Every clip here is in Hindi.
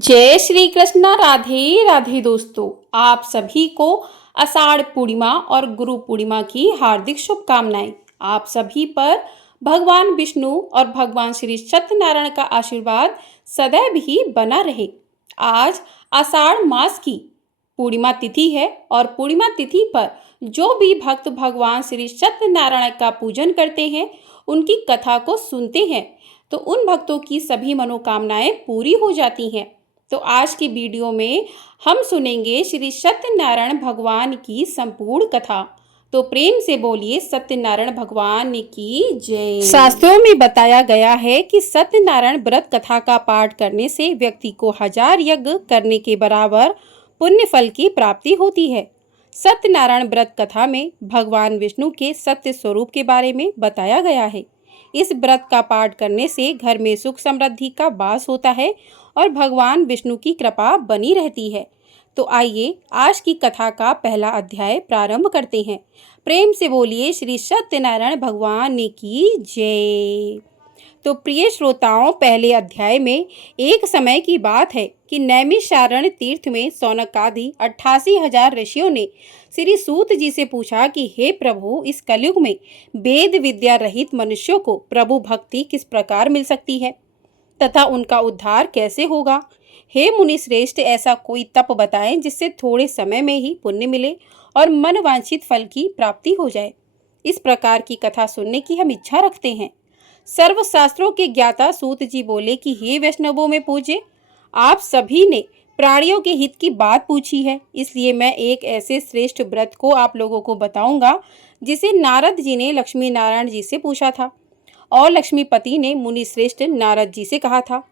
जय श्री कृष्णा। राधे राधे दोस्तों, आप सभी को आषाढ़ पूर्णिमा और गुरु पूर्णिमा की हार्दिक शुभकामनाएं। आप सभी पर भगवान विष्णु और भगवान श्री सत्यनारायण का आशीर्वाद सदैव ही बना रहे। आज आषाढ़ मास की पूर्णिमा तिथि है और पूर्णिमा तिथि पर जो भी भक्त भगवान श्री सत्यनारायण का पूजन करते हैं, उनकी कथा को सुनते हैं, तो उन भक्तों की सभी मनोकामनाएं पूरी हो जाती हैं। तो आज की वीडियो में हम सुनेंगे श्री सत्यनारायण भगवान की संपूर्ण कथा। तो प्रेम से बोलिए सत्यनारायण भगवान की जय। शास्त्रों में बताया गया है कि सत्यनारायण व्रत कथा का पाठ करने से व्यक्ति को 1000 यज्ञ करने के बराबर पुण्य फल की प्राप्ति होती है। सत्यनारायण व्रत कथा में भगवान विष्णु के सत्य स्वरूप के बारे में बताया गया है। इस व्रत का पाठ करने से घर में सुख समृद्धि का वास होता है और भगवान विष्णु की कृपा बनी रहती है। तो आइए आज की कथा का पहला अध्याय प्रारंभ करते हैं। प्रेम से बोलिए श्री सत्यनारायण भगवान की जय। तो प्रिय श्रोताओं, पहले अध्याय में एक समय की बात है कि नैमिषारण्य तीर्थ में सौनक आदि 88,000 ऋषियों ने श्री सूत जी से पूछा कि हे प्रभु, इस कलयुग में वेद विद्या रहित मनुष्यों को प्रभु भक्ति किस प्रकार मिल सकती है तथा उनका उद्धार कैसे होगा। हे मुनि श्रेष्ठ, ऐसा कोई तप बताएं जिससे थोड़े समय में ही पुण्य मिले और मन वांछित फल की प्राप्ति हो जाए। इस प्रकार की कथा सुनने की हम इच्छा रखते हैं। सर्वशास्त्रों के ज्ञाता सूत जी बोले कि हे वैष्णवों में पूज्य, आप सभी ने प्राणियों के हित की बात पूछी है, इसलिए मैं एक ऐसे श्रेष्ठ व्रत को आप लोगों को बताऊंगा जिसे नारद जी ने लक्ष्मी नारायण जी से पूछा था और लक्ष्मीपति ने मुनि श्रेष्ठ नारद जी से कहा था।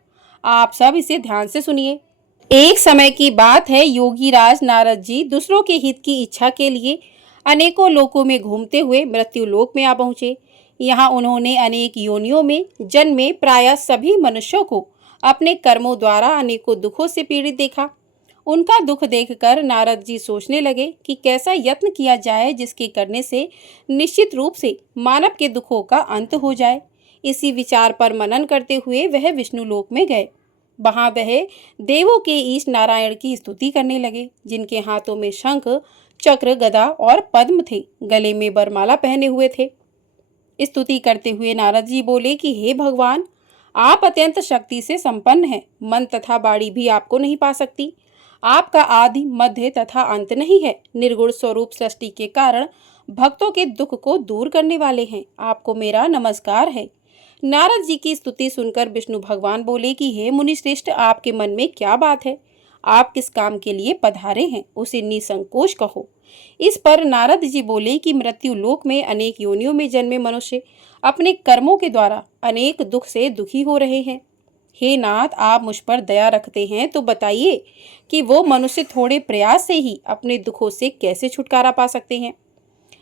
आप सब इसे ध्यान से सुनिए। एक समय की बात है, योगी राज नारद जी दूसरों के हित की इच्छा के लिए अनेकों लोकों में घूमते हुए मृत्यु लोक में आ पहुंचे। यहाँ उन्होंने अनेक योनियों में जन्मे प्रायः सभी मनुष्यों को अपने कर्मों द्वारा अनेकों दुखों से पीड़ित देखा। उनका दुख देखकर नारद जी सोचने लगे कि कैसा यत्न किया जाए जिसके करने से निश्चित रूप से मानव के दुखों का अंत हो जाए। इसी विचार पर मनन करते हुए वह विष्णु लोक में गए। वहां वह देवों के ईश नारायण की स्तुति करने लगे, जिनके हाथों में शंख, चक्र, गदा और पद्म थे, गले में वरमाला पहने हुए थे। स्तुति करते हुए नारद जी बोले कि हे भगवान, आप अत्यंत शक्ति से संपन्न हैं, मन तथा वाणी भी आपको नहीं पा सकती। आपका आदि मध्य तथा अंत नहीं है। निर्गुण स्वरूप सृष्टि के कारण भक्तों के दुख को दूर करने वाले हैं। आपको मेरा नमस्कार है। नारद जी की स्तुति सुनकर विष्णु भगवान बोले कि हे मुनि श्रेष्ठ, आपके मन में क्या बात है? आप किस काम के लिए पधारे हैं, उसे निसंकोच कहो। इस पर नारद जी बोले कि मृत्यु लोक में अनेक योनियों में जन्मे मनुष्य अपने कर्मों के द्वारा अनेक दुख से दुखी हो रहे हैं। हे नाथ, आप मुझ पर दया रखते हैं तो बताइए कि वो मनुष्य थोड़े प्रयास से ही अपने दुखों से कैसे छुटकारा पा सकते हैं।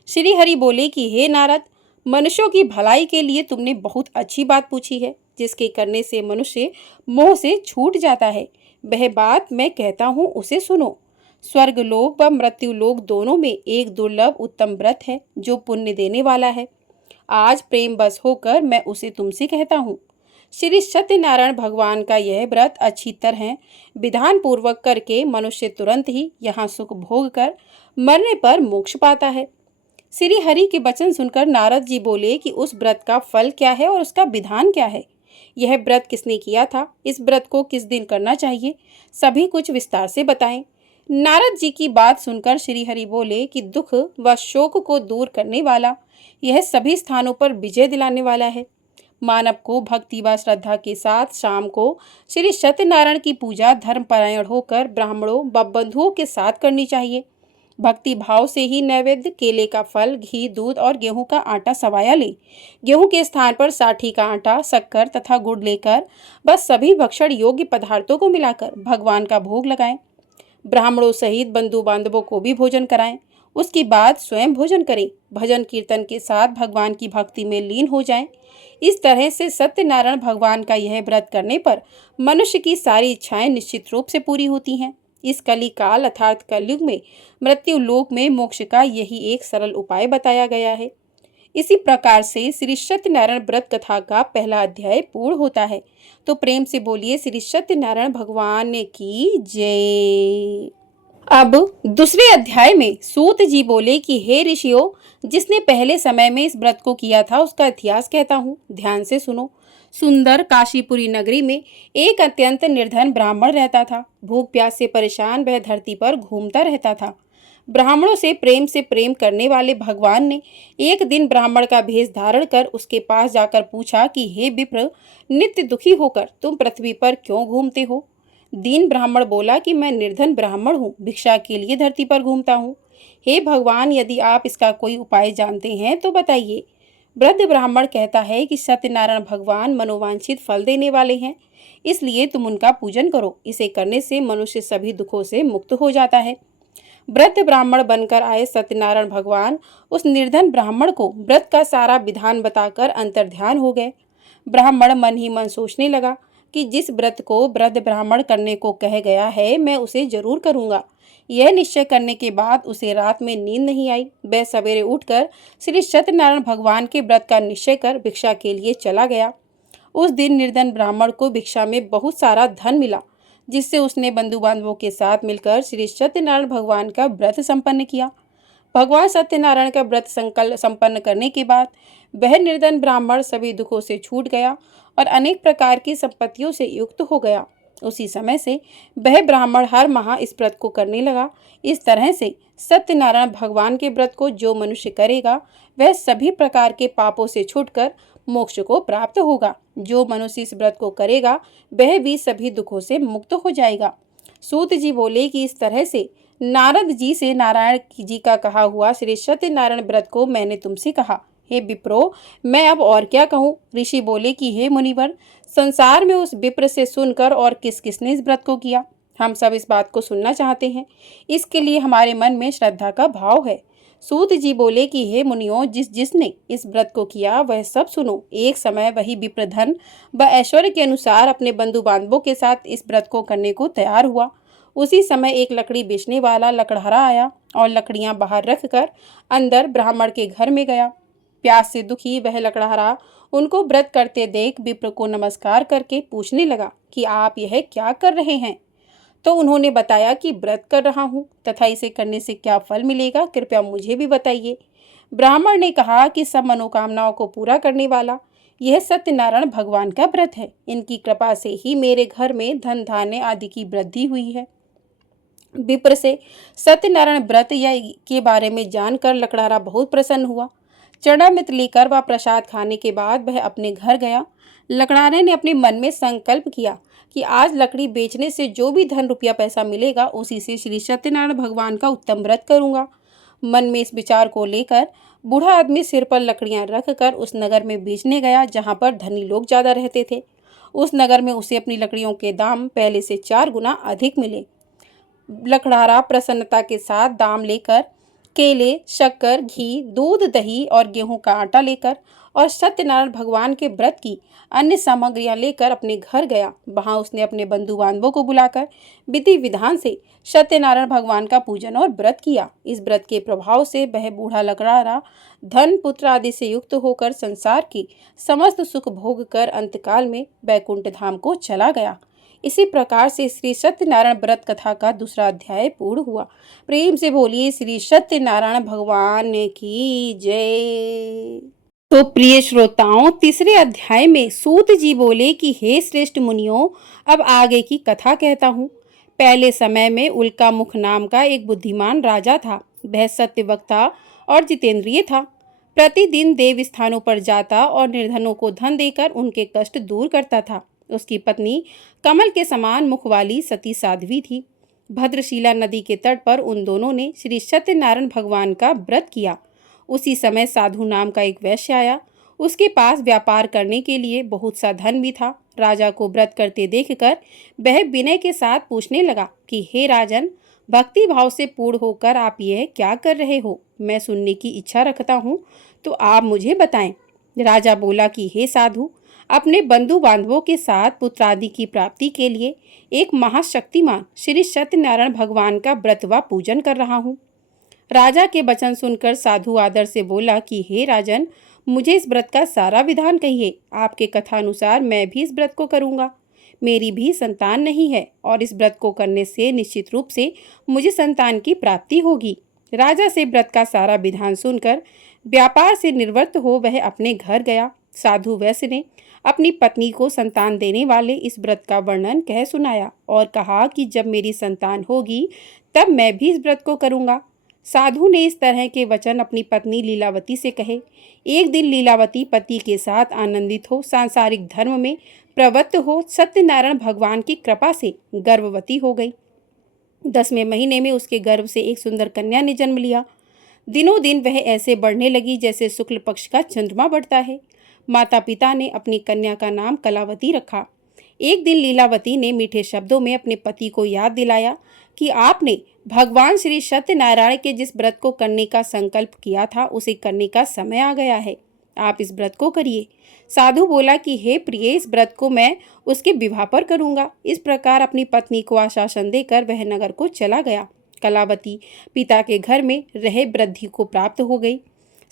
श्री हरि बोले कि हे नारद, मनुष्यों की भलाई के लिए तुमने बहुत अच्छी बात पूछी है, जिसके करने से मनुष्य मोह से छूट जाता है। वह बात मैं कहता हूँ, उसे सुनो। स्वर्ग लोक व मृत्यु लोक दोनों में एक दुर्लभ उत्तम व्रत है जो पुण्य देने वाला है। आज प्रेम बस होकर मैं उसे तुमसे कहता हूँ। श्री सत्यनारायण भगवान का यह व्रत अच्छी तरह विधान पूर्वक करके मनुष्य तुरंत ही यहाँ सुख भोग कर मरने पर मोक्ष पाता है। श्री हरि के वचन सुनकर नारद जी बोले कि उस व्रत का फल क्या है और उसका विधान क्या है? यह व्रत किसने किया था? इस व्रत को किस दिन करना चाहिए? सभी कुछ विस्तार से बताएं। नारद जी की बात सुनकर श्री हरि बोले कि दुख व शोक को दूर करने वाला, यह सभी स्थानों पर विजय दिलाने वाला है। मानव को भक्ति व श्रद्धा के साथ शाम को श्री सत्यनारायण की पूजा धर्मपरायण होकर ब्राह्मणों व बंधुओं के साथ करनी चाहिए। भक्ति भाव से ही नैवेद्य, केले का फल, घी, दूध और गेहूं का आटा सवाया ले। गेहूं के स्थान पर साठी का आटा, शक्कर तथा गुड़ लेकर बस सभी भक्षण योग्य पदार्थों को मिलाकर भगवान का भोग लगाएं। ब्राह्मणों सहित बंधु बांधवों को भी भोजन कराएं। उसके बाद स्वयं भोजन करें। भजन कीर्तन के साथ भगवान की भक्ति में लीन हो जाएं। इस तरह से सत्यनारायण भगवान का यह व्रत करने पर मनुष्य की सारी इच्छाएं निश्चित रूप से पूरी होती हैं। इस कली काल अर्थात कलयुग में मृत्यु लोक में मोक्ष का यही एक सरल उपाय बताया गया है। इसी प्रकार से श्री सत्यनारायण व्रत कथा का पहला अध्याय पूर्ण होता है। तो प्रेम से बोलिए श्री सत्यनारायण भगवान की जय। अब दूसरे अध्याय में सूत जी बोले कि हे ऋषियों, जिसने पहले समय में इस व्रत को किया था उसका इतिहास कहता हूँ, ध्यान से सुनो। सुंदर काशीपुरी नगरी में एक अत्यंत निर्धन ब्राह्मण रहता था। भूख प्यास से परेशान वह धरती पर घूमता रहता था। ब्राह्मणों से प्रेम करने वाले भगवान ने एक दिन ब्राह्मण का भेष धारण कर उसके पास जाकर पूछा कि हे विप्र, नित्य दुखी होकर तुम पृथ्वी पर क्यों घूमते हो? दीन ब्राह्मण बोला कि मैं निर्धन ब्राह्मण हूँ, भिक्षा के लिए धरती पर घूमता हूँ। हे भगवान, यदि आप इसका कोई उपाय जानते हैं तो बताइए। वृद्ध ब्राह्मण कहता है कि सत्यनारायण भगवान मनोवांछित फल देने वाले हैं, इसलिए तुम उनका पूजन करो। इसे करने से मनुष्य सभी दुखों से मुक्त हो जाता है। वृद्ध ब्राह्मण बनकर आए सत्यनारायण भगवान उस निर्धन ब्राह्मण को व्रत का सारा विधान बताकर अंतर्ध्यान हो गए। ब्राह्मण मन ही मन सोचने लगा कि जिस व्रत को वृद्ध ब्राह्मण करने को कह गया है मैं उसे जरूर करूंगा। यह निश्चय करने के बाद उसे रात में नींद नहीं आई। वह सवेरे उठकर श्री सत्यनारायण भगवान के व्रत का निश्चय कर भिक्षा के लिए चला गया। उस दिन निर्धन ब्राह्मण को भिक्षा में बहुत सारा धन मिला, जिससे उसने बंधु बांधवों के साथ मिलकर श्री सत्यनारायण भगवान का व्रत संपन्न किया। भगवान सत्यनारायण का व्रत संकल्प संपन्न करने के बाद वह निर्धन ब्राह्मण सभी दुखों से छूट गया और अनेक प्रकार की संपत्तियों से युक्त हो गया। उसी समय से वह ब्राह्मण हर माह इस व्रत को करने लगा। इस तरह से सत्यनारायण भगवान के व्रत को जो मनुष्य करेगा वह सभी प्रकार के पापों से छूटकर मोक्ष को प्राप्त होगा। जो मनुष्य इस व्रत को करेगा वह भी सभी दुखों से मुक्त हो जाएगा। सूत जी बोले कि इस तरह से नारद जी से नारायण जी का कहा हुआ श्री सत्यनारायण व्रत को मैंने तुमसे कहा। हे विप्रो, मैं अब और क्या कहूँ? ऋषि बोले कि हे मुनिवर, संसार में उस विप्र से सुनकर और किस किसने इस व्रत को किया? हम सब इस बात को सुनना चाहते हैं। इसके लिए हमारे मन में श्रद्धा का भाव है। सूत जी बोले कि हे मुनियों, जिसने इस व्रत को किया वह सब सुनो। एक समय वही विप्र धन व ऐश्वर्य के अनुसार अपने बंधु बांधवों के साथ इस व्रत को करने को तैयार हुआ। उसी समय एक लकड़ी बेचने वाला लकड़हारा आया और लकड़ियां बाहर रखकर अंदर ब्राह्मण के घर में गया। प्यास से दुखी वह लकड़हारा उनको व्रत करते देख विप्र को नमस्कार करके पूछने लगा कि आप यह क्या कर रहे हैं? तो उन्होंने बताया कि व्रत कर रहा हूँ तथा इसे करने से क्या फल मिलेगा, कृपया मुझे भी बताइए। ब्राह्मण ने कहा कि सब मनोकामनाओं को पूरा करने वाला यह सत्यनारायण भगवान का व्रत है। इनकी कृपा से ही मेरे घर में धन धान्य आदि की वृद्धि हुई है। विप्र से सत्यनारायण व्रत या के बारे में जानकर लकड़हारा बहुत प्रसन्न हुआ। चरणामृत लेकर वह प्रसाद खाने के बाद वह अपने घर गया। लकड़हारे ने अपने मन में संकल्प किया कि आज लकड़ी बेचने से जो भी धन रुपया पैसा मिलेगा उसी से श्री सत्यनारायण भगवान का उत्तम व्रत करूंगा। मन में इस विचार को लेकर बूढ़ा आदमी सिर पर लकड़ियां रखकर उस नगर में बेचने गया जहां पर धनी लोग ज्यादा रहते थे। उस नगर में उसे अपनी लकड़ियों के दाम पहले से 4 गुना अधिक मिले। लकड़हारा प्रसन्नता के साथ दाम लेकर केले, शक्कर, घी, दूध, दही और गेहूं का आटा लेकर और सत्यनारायण भगवान के व्रत की अन्य सामग्रियां लेकर अपने घर गया। वहां उसने अपने बंधु बांधवों को बुलाकर विधि विधान से सत्यनारायण भगवान का पूजन और व्रत किया। इस व्रत के प्रभाव से वह बूढ़ा लकड़हारा धन पुत्र आदि से युक्त होकर संसार की समस्त सुख भोग कर अंतकाल में वैकुंठ धाम को चला गया। इसी प्रकार से श्री सत्यनारायण व्रत कथा का दूसरा अध्याय पूर्ण हुआ। प्रेम से बोलिए श्री सत्यनारायण भगवान की जय। तो प्रिय श्रोताओं, तीसरे अध्याय में सूत जी बोले कि हे श्रेष्ठ मुनियों, अब आगे की कथा कहता हूँ। पहले समय में उल्का मुख नाम का एक बुद्धिमान राजा था। वह सत्यवक्ता और जितेंद्रिय था। प्रतिदिन देव स्थानों पर जाता और निर्धनों को धन देकर उनके कष्ट दूर करता था। उसकी पत्नी कमल के समान मुख वाली सती साध्वी थी। भद्रशिला नदी के तट पर उन दोनों ने श्री सत्यनारायण भगवान का व्रत किया। उसी समय साधु नाम का एक वैश्य आया। उसके पास व्यापार करने के लिए बहुत सा धन भी था। राजा को व्रत करते देखकर वह विनय के साथ पूछने लगा कि हे राजन, भक्ति भाव से पूर्ण होकर आप यह क्या कर रहे हो? मैं सुनने की इच्छा रखता हूँ, तो आप मुझे बताएं। राजा बोला कि हे साधु, अपने बंधु बांधवों के साथ पुत्र आदि की प्राप्ति के लिए एक महाशक्तिमान श्री सत्यनारायण भगवान का व्रत व पूजन कर रहा हूँ। राजा के वचन सुनकर साधु आदर से बोला कि हे राजन, मुझे इस व्रत का सारा विधान कहिए। आपके कथानुसार मैं भी इस व्रत को करूँगा। मेरी भी संतान नहीं है और इस व्रत को करने से निश्चित रूप से मुझे संतान की प्राप्ति होगी। राजा से व्रत का सारा विधान सुनकर व्यापार से निवृत्त हो वह अपने घर गया। साधु वैश्य ने अपनी पत्नी को संतान देने वाले इस व्रत का वर्णन कह सुनाया और कहा कि जब मेरी संतान होगी तब मैं भी इस व्रत को करूँगा। साधु ने इस तरह के वचन अपनी पत्नी लीलावती से कहे। एक दिन लीलावती पति के साथ आनंदित हो, सांसारिक धर्म में प्रवृत्त हो, सत्यनारायण भगवान की कृपा से गर्भवती हो गई। 10वें महीने में उसके गर्भ से एक सुंदर कन्या ने जन्म लिया। दिनों दिन वह ऐसे बढ़ने लगी जैसे शुक्ल पक्ष का चंद्रमा बढ़ता है। माता पिता ने अपनी कन्या का नाम कलावती रखा। एक दिन लीलावती ने मीठे शब्दों में अपने पति को याद दिलाया कि आपने भगवान श्री सत्यनारायण के जिस व्रत को करने का संकल्प किया था उसे करने का समय आ गया है। आप इस व्रत को करिए। साधु बोला कि हे प्रिय, इस व्रत को मैं उसके विवाह पर करूंगा। इस प्रकार अपनी पत्नी को आश्वासन देकर वह नगर को चला गया। कलावती पिता के घर में रहे वृद्धि को प्राप्त हो गई।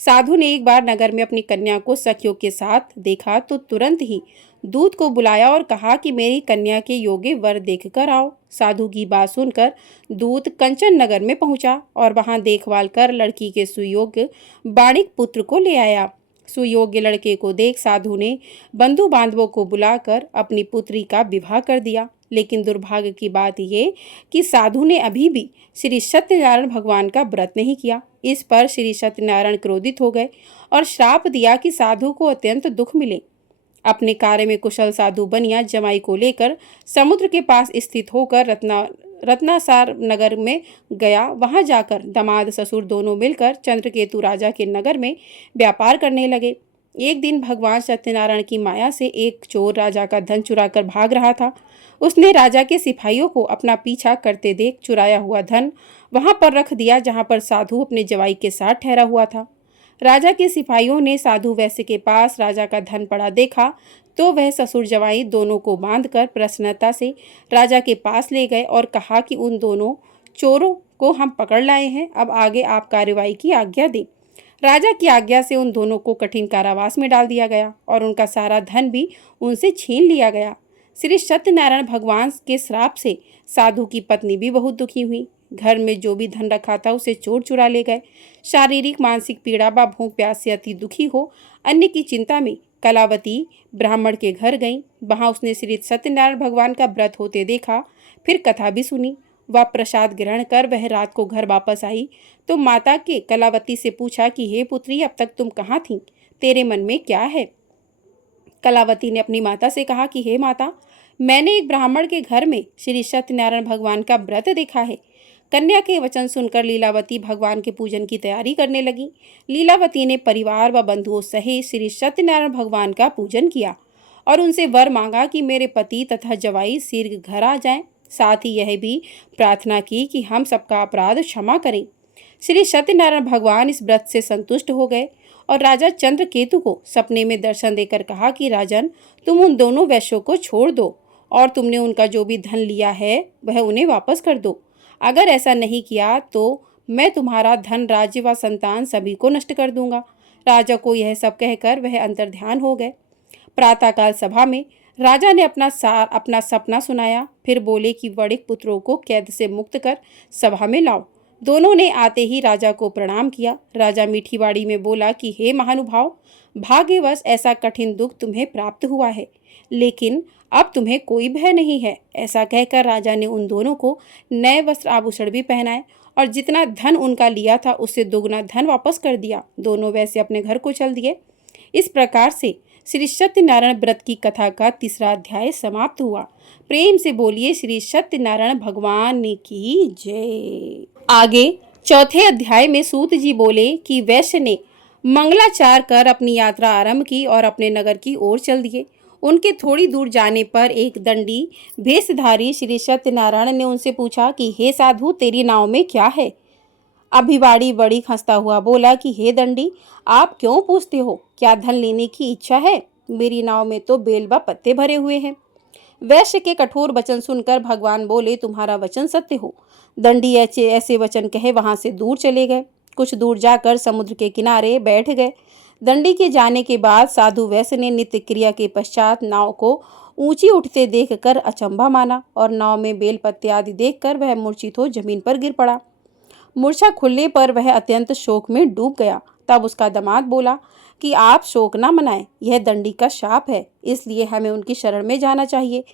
साधु ने एक बार नगर में अपनी कन्या को सखियों के साथ देखा तो तुरंत ही दूत को बुलाया और कहा कि मेरी कन्या के योग्य वर देखकर आओ। साधु की बात सुनकर दूत कंचन नगर में पहुंचा और वहां देखभाल कर लड़की के सुयोग्य बाणिक पुत्र को ले आया। सुयोग्य लड़के को देख साधु ने बंधु बांधवों को बुलाकर अपनी पुत्री का विवाह कर दिया। लेकिन दुर्भाग्य की बात यह कि साधु ने अभी भी श्री सत्यनारायण भगवान का व्रत नहीं किया। इस पर श्री सत्यनारायण क्रोधित हो गए और श्राप दिया कि साधु को अत्यंत दुख मिले। अपने कार्य में कुशल साधु बनिया जमाई को लेकर समुद्र के पास स्थित होकर रत्नासार नगर में गया। वहां जाकर दामाद ससुर दोनों मिलकर चंद्रकेतु राजा के नगर में व्यापार करने लगे। एक दिन भगवान सत्यनारायण की माया से एक चोर राजा का धन चुराकर भाग रहा था। उसने राजा के सिपाहियों को अपना पीछा करते देख चुराया हुआ धन वहां पर रख दिया जहां पर साधु अपने जवाई के साथ ठहरा हुआ था। राजा के सिपाहियों ने साधु वैश्य के पास राजा का धन पड़ा देखा तो वह ससुर जवाई दोनों को बांधकर प्रसन्नता से राजा के पास ले गए और कहा कि उन दोनों चोरों को हम पकड़ लाए हैं, अब आगे आप कार्रवाई की आज्ञा दें। राजा की आज्ञा से उन दोनों को कठिन कारावास में डाल दिया गया और उनका सारा धन भी उनसे छीन लिया गया। श्री सत्यनारायण भगवान के श्राप से साधु की पत्नी भी बहुत दुखी हुई। घर में जो भी धन रखा था उसे चोर चुरा ले गए। शारीरिक मानसिक पीड़ा व भूख प्यास से अति दुखी हो अन्य की चिंता में कलावती ब्राह्मण के घर गई। वहां उसने श्री सत्यनारायण भगवान का व्रत होते देखा, फिर कथा भी सुनी। वह प्रसाद ग्रहण कर वह रात को घर वापस आई तो माता के कलावती से पूछा कि हे पुत्री, अब तक तुम कहाँ थी? तेरे मन में क्या है? कलावती ने अपनी माता से कहा कि हे माता, मैंने एक ब्राह्मण के घर में श्री सत्यनारायण भगवान का व्रत देखा है। कन्या के वचन सुनकर लीलावती भगवान के पूजन की तैयारी करने लगी। लीलावती ने परिवार व बंधुओं सहित श्री सत्यनारायण भगवान का पूजन किया और उनसे वर मांगा कि मेरे पति तथा जवाई शीघ्र घर आ जाएं। साथ ही यह भी प्रार्थना की कि हम सबका अपराध क्षमा करें। श्री सत्यनारायण भगवान इस व्रत से संतुष्ट हो गए और राजा चंद्रकेतु को सपने में दर्शन देकर कहा कि राजन, तुम उन दोनों वैश्यों को छोड़ दो और तुमने उनका जो भी धन लिया है वह उन्हें वापस कर दो। अगर ऐसा नहीं किया तो मैं तुम्हारा धन, राज्य व संतान सभी को नष्ट कर दूंगा। राजा को यह सब कहकर वह अंतर्ध्यान हो गए। प्रातःकाल सभा में राजा ने अपना सपना सुनाया। फिर बोले कि बड़े पुत्रों को कैद से मुक्त कर सभा में लाओ। दोनों ने आते ही राजा को प्रणाम किया। राजा मीठी बाड़ी में बोला कि हे महानुभाव, भाग्यवश ऐसा कठिन दुख तुम्हें प्राप्त हुआ है, लेकिन अब तुम्हें कोई भय नहीं है। ऐसा कहकर राजा ने उन दोनों को नए वस्त्र आभूषण भी पहनाए और जितना धन उनका लिया था उससे दोगुना धन वापस कर दिया। दोनों वैसे अपने घर को चल दिए। इस प्रकार से श्री सत्यनारायण व्रत की कथा का तीसरा अध्याय समाप्त हुआ। प्रेम से बोलिए श्री सत्यनारायण भगवान की जय। आगे चौथे अध्याय में सूत जी बोले कि वैश्य ने मंगलाचार कर अपनी यात्रा आरंभ की और अपने नगर की ओर चल दिए। उनके थोड़ी दूर जाने पर एक दंडी भेषधारी श्री सत्यनारायण ने उनसे पूछा कि हे साधु, तेरी नाव में क्या है? अभिवाड़ी बड़ी हंसता हुआ बोला कि हे दंडी, आप क्यों पूछते हो? क्या धन लेने की इच्छा है? मेरी नाव में तो बेल व पत्ते भरे हुए हैं। वैश्य के कठोर वचन सुनकर भगवान बोले, तुम्हारा वचन सत्य हो। दंडी ऐसे वचन कहे वहां से दूर चले गए। कुछ दूर जाकर समुद्र के किनारे बैठ गए। दंडी के जाने के बाद साधु वैश्य ने नित्य क्रिया के पश्चात नाव को ऊंची उठते देखकर अचंभा माना और नाव में बेल पत्ते आदि देखकर वह मूर्छित हो जमीन पर गिर पड़ा। मूर्छा खुलने पर वह अत्यंत शोक में डूब गया। तब उसका दामाद बोला कि आप शोक ना मनाएं, यह दंडी का शाप है, इसलिए हमें उनकी शरण में जाना चाहिए,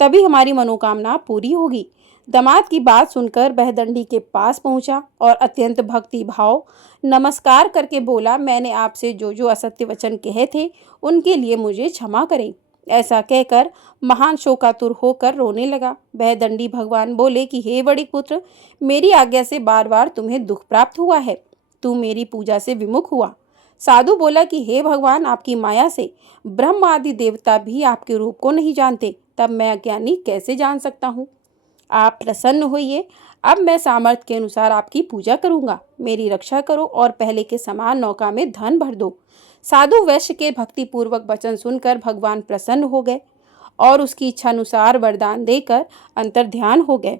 तभी हमारी मनोकामना पूरी होगी। दामाद की बात सुनकर वह दंडी के पास पहुंचा और अत्यंत भक्ति भाव नमस्कार करके बोला, मैंने आपसे जो जो असत्य वचन कहे थे उनके लिए मुझे क्षमा करें। ऐसा कहकर महान शोकातुर होकर रोने लगा। वह दंडी भगवान बोले कि हे बड़े पुत्र, मेरी आज्ञा से बार बार तुम्हें दुख प्राप्त हुआ है, तू मेरी पूजा से विमुख हुआ। साधु बोला कि हे भगवान, आपकी माया से ब्रह्म आदि देवता भी आपके रूप को नहीं जानते, तब मैं अज्ञानी कैसे जान सकता हूँ। आप प्रसन्न होइए, अब मैं सामर्थ्य के अनुसार आपकी पूजा करूंगा, मेरी रक्षा करो और पहले के समान नौका में धन भर दो। साधु वैश्य के भक्तिपूर्वक वचन सुनकर भगवान प्रसन्न हो गए और उसकी इच्छा अनुसार वरदान देकर अंतर ध्यान हो गए।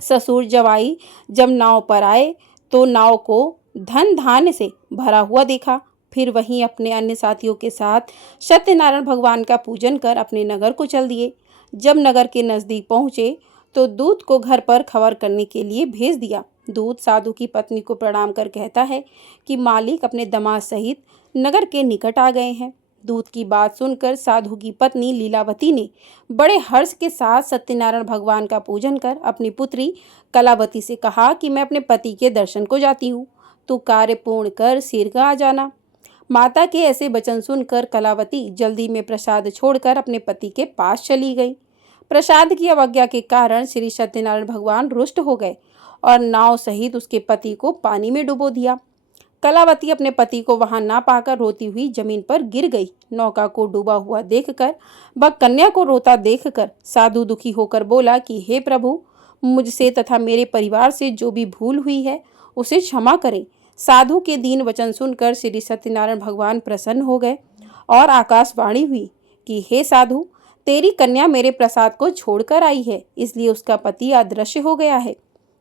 ससुर जवाई जब नाव पर आए तो नाव को धन धान्य से भरा हुआ देखा। फिर वहीं अपने अन्य साथियों के साथ सत्यनारायण भगवान का पूजन कर अपने नगर को चल दिए। जब नगर के नजदीक पहुंचे तो दूत को घर पर खबर करने के लिए भेज दिया। दूत साधु की पत्नी को प्रणाम कर कहता है कि मालिक अपने दामाद सहित नगर के निकट आ गए हैं। दूत की बात सुनकर साधु की पत्नी लीलावती ने बड़े हर्ष के साथ सत्यनारायण भगवान का पूजन कर अपनी पुत्री कलावती से कहा कि मैं अपने पति के दर्शन को जाती हूँ, तू कार्य पूर्ण कर शीघ्र आ जाना। माता के ऐसे वचन सुनकर कलावती जल्दी में प्रसाद छोड़कर अपने पति के पास चली गई। प्रसाद की अवज्ञा के कारण श्री सत्यनारायण भगवान रुष्ट हो गए और नाव सहित उसके पति को पानी में डुबो दिया। कलावती अपने पति को वहां ना पाकर रोती हुई जमीन पर गिर गई। नौका को डूबा हुआ देखकर वह कन्या को रोता देखकर साधु दुखी होकर बोला कि हे प्रभु, मुझसे तथा मेरे परिवार से जो भी भूल हुई है उसे क्षमा करें। साधु के दीन वचन सुनकर श्री सत्यनारायण भगवान प्रसन्न हो गए और आकाशवाणी हुई कि हे साधु, तेरी कन्या मेरे प्रसाद को छोड़कर आई है, इसलिए उसका पति अदृश्य हो गया है।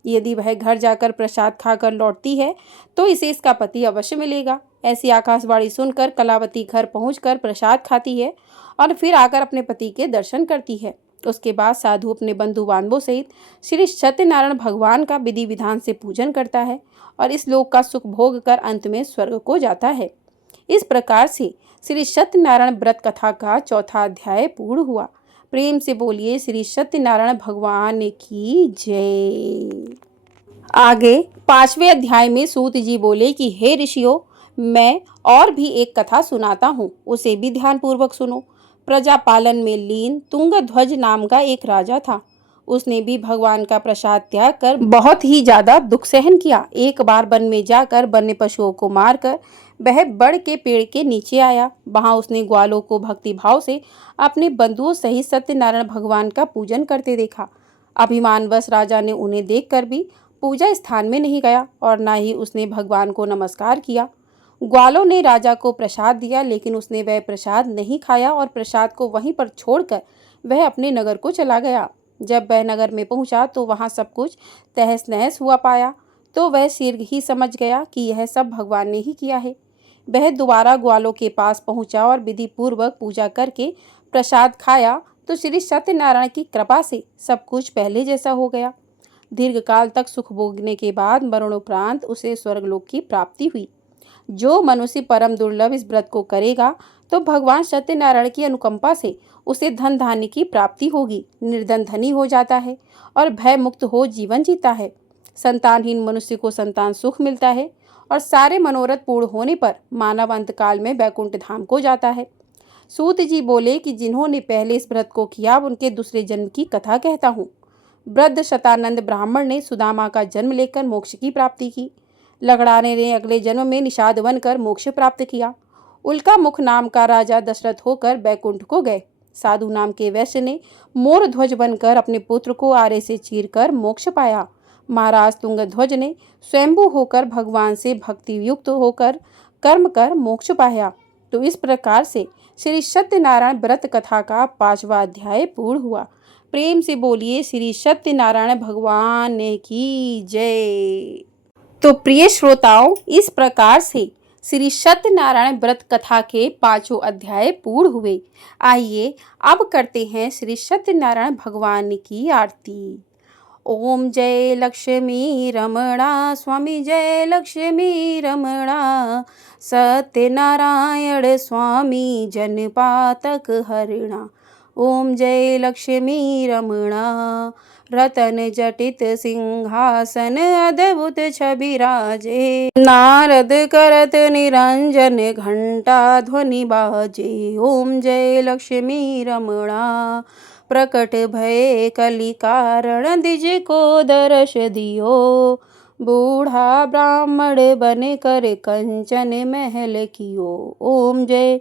यदि वह घर जाकर प्रसाद खाकर लौटती है तो इसे इसका पति अवश्य मिलेगा। ऐसी आकाशवाणी सुनकर कलावती घर पहुंचकर प्रसाद खाती है और फिर आकर अपने पति के दर्शन करती है। उसके बाद साधु अपने बंधु बांधवों सहित श्री सत्यनारायण भगवान का विधि विधान से पूजन करता है और इस लोक का सुख भोग कर अंत में स्वर्ग को जाता है। इस प्रकार से श्री सत्यनारायण व्रत कथा का चौथा अध्याय पूर्ण हुआ। प्रेम से बोलिए श्री सत्यनारायण भगवान की जय। आगे 5वें अध्याय में सूत जी बोले कि हे ऋषियों, मैं और भी एक कथा सुनाता हूँ, उसे भी ध्यानपूर्वक सुनो। प्रजा पालन में लीन तुंगध्वज नाम का एक राजा था। उसने भी भगवान का प्रसाद त्याग कर बहुत ही ज्यादा दुख सहन किया। एक बार वन में जाकर वन्य पशुओं को मारकर वह बड़ के पेड़ के नीचे आया। वहां उसने ग्वालों को भक्ति भाव से अपने बंधुओं सहित सत्यनारायण भगवान का पूजन करते देखा। अभिमानवश राजा ने उन्हें देखकर भी पूजा स्थान में नहीं गया और न ही उसने भगवान को नमस्कार किया। ग्वालों ने राजा को प्रसाद दिया, लेकिन उसने वह प्रसाद नहीं खाया और प्रसाद को वहीं पर छोड़कर वह अपने नगर को चला गया। जब वह नगर में पहुंचा तो वहां सब कुछ तहस नहस हुआ पाया, तो वह शीघ्र ही समझ गया कि यह सब भगवान ने ही किया है। वह दोबारा ग्वालों के पास पहुंचा और विधि पूर्वक पूजा करके प्रसाद खाया तो श्री सत्यनारायण की कृपा से सब कुछ पहले जैसा हो गया। दीर्घ काल तक सुख भोगने के बाद मरणोपरांत उसे स्वर्गलोक की प्राप्ति हुई। जो मनुष्य परम दुर्लभ इस व्रत को करेगा तो भगवान सत्यनारायण की अनुकंपा से उसे धन धान्य की प्राप्ति होगी, निर्धन धनी हो जाता है और भय मुक्त हो जीवन जीता है। संतानहीन मनुष्य को संतान सुख मिलता है और सारे मनोरथ पूर्ण होने पर मानव अंत काल में वैकुंठ धाम को जाता है। सूत जी बोले कि जिन्होंने पहले इस व्रत को किया उनके दूसरे जन्म की कथा कहता हूँ। वृद्ध शतानंद ब्राह्मण ने सुदामा का जन्म लेकर मोक्ष की प्राप्ति की। लगड़ाने ने अगले जन्म में निषाद बनकर मोक्ष प्राप्त किया। उल्का मुख नाम का राजा दशरथ होकर बैकुंठ को गए। साधु नाम के वैश्य ने मोर ध्वज बनकर अपने पुत्र को आरे से चीरकर मोक्ष पाया। महाराज तुंगध्वज ने स्वयंभू होकर भगवान से भक्ति युक्त होकर कर्म कर मोक्ष पाया। तो इस प्रकार से श्री सत्यनारायण व्रत कथा का 5वां अध्याय पूर्ण हुआ। प्रेम से बोलिए श्री सत्यनारायण भगवान की जय। तो प्रिय श्रोताओं, इस प्रकार से श्री सत्यनारायण व्रत कथा के 5 अध्याय पूर्ण हुए। आइए अब करते हैं श्री सत्यनारायण भगवान की आरती। ओम जय लक्ष्मी रमणा स्वामी जय लक्ष्मी रमणा, सत्यनारायण स्वामी जनपातक हरणा। ओम जय लक्ष्मी रमणा, रतन जटित सिंहासन अद्भुत छवि राजे, नारद करत निरंजन घंटा ध्वनि बाजे। ओम जय लक्ष्मी रमणा, प्रकट भय कलि कारण द्विज को दर्श दियो, बूढ़ा ब्राह्मण बन कर कंचन महल कियो। ओम जय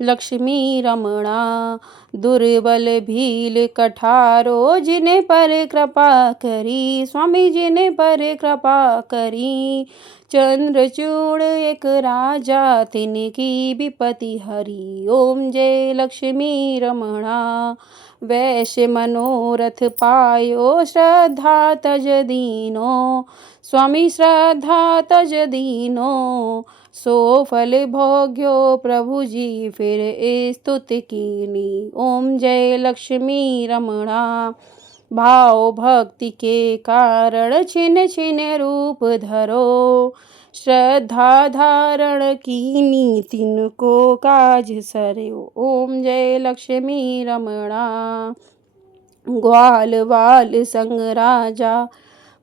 लक्ष्मी रमणा, दुर्बल भील कठारो जिन पर कृपा करी, स्वामी जिन पर कृपा करी, चंद्रचूड़ एक राजा तिनकी विपति हरी। ओम जय लक्ष्मी रमणा, वैश्य मनोरथ पायो श्रद्धा तज दीनो, स्वामी श्रद्धा तज दीनो, सो फल भोग्यो प्रभु जी फिर स्तुति कीनी। ओम जय लक्ष्मी रमणा, भाव भक्ति के कारण छिन छिन रूप धरो, श्रद्धा धारण कीनी तिनको काज सरयो। ओम जय लक्ष्मी रमणा, ग्वाल वाल संग राजा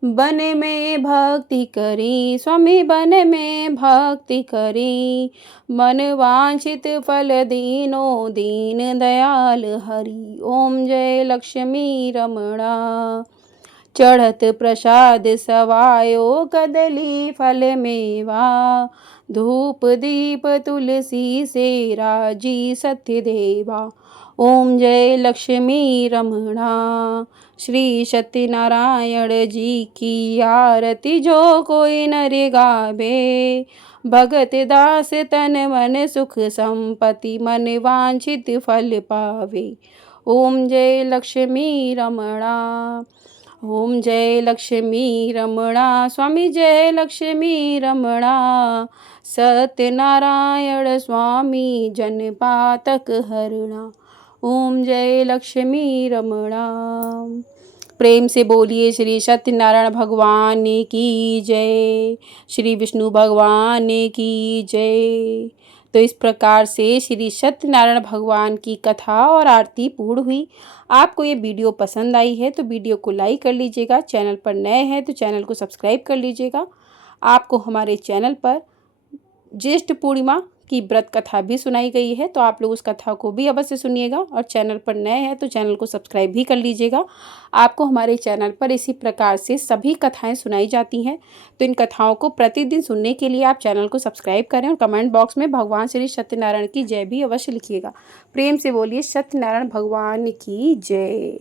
बन में भक्ति करी, स्वामी बन में भक्ति करी, मन वांछित फल दीनो दीन दयाल हरि। ओम जय लक्ष्मी रमणा, चढ़त प्रसाद सवायो कदली फल मेवा, धूप दीप तुलसी से राजी सत्य देवा। ओम जय लक्ष्मी रमणा, श्री सत्यनारायण जी की आरती जो कोई नर गावे, भगत दास तन मन सुख संपत्ति मन वांछित फल पावे। ओम जय लक्ष्मी रमणा, ओम जय लक्ष्मी रमणा, स्वामी जय लक्ष्मी रमणा, सत्यनारायण स्वामी जनपातक हरणा। ओम जय लक्ष्मी रमणा। प्रेम से बोलिए श्री सत्यनारायण भगवान की जय, श्री विष्णु भगवान की जय। तो इस प्रकार से श्री सत्यनारायण भगवान की कथा और आरती पूर्ण हुई। आपको ये वीडियो पसंद आई है तो वीडियो को लाइक कर लीजिएगा, चैनल पर नए हैं तो चैनल को सब्सक्राइब कर लीजिएगा। आपको हमारे चैनल पर ज्येष्ठ पूर्णिमा की व्रत कथा भी सुनाई गई है, तो आप लोग उस कथा को भी अवश्य सुनिएगा, और चैनल पर नए हैं तो चैनल को सब्सक्राइब भी कर लीजिएगा। आपको हमारे चैनल पर इसी प्रकार से सभी कथाएं सुनाई जाती हैं, तो इन कथाओं को प्रतिदिन सुनने के लिए आप चैनल को सब्सक्राइब करें और कमेंट बॉक्स में भगवान श्री सत्यनारायण की जय भी अवश्य लिखिएगा। प्रेम से बोलिए सत्यनारायण भगवान की जय।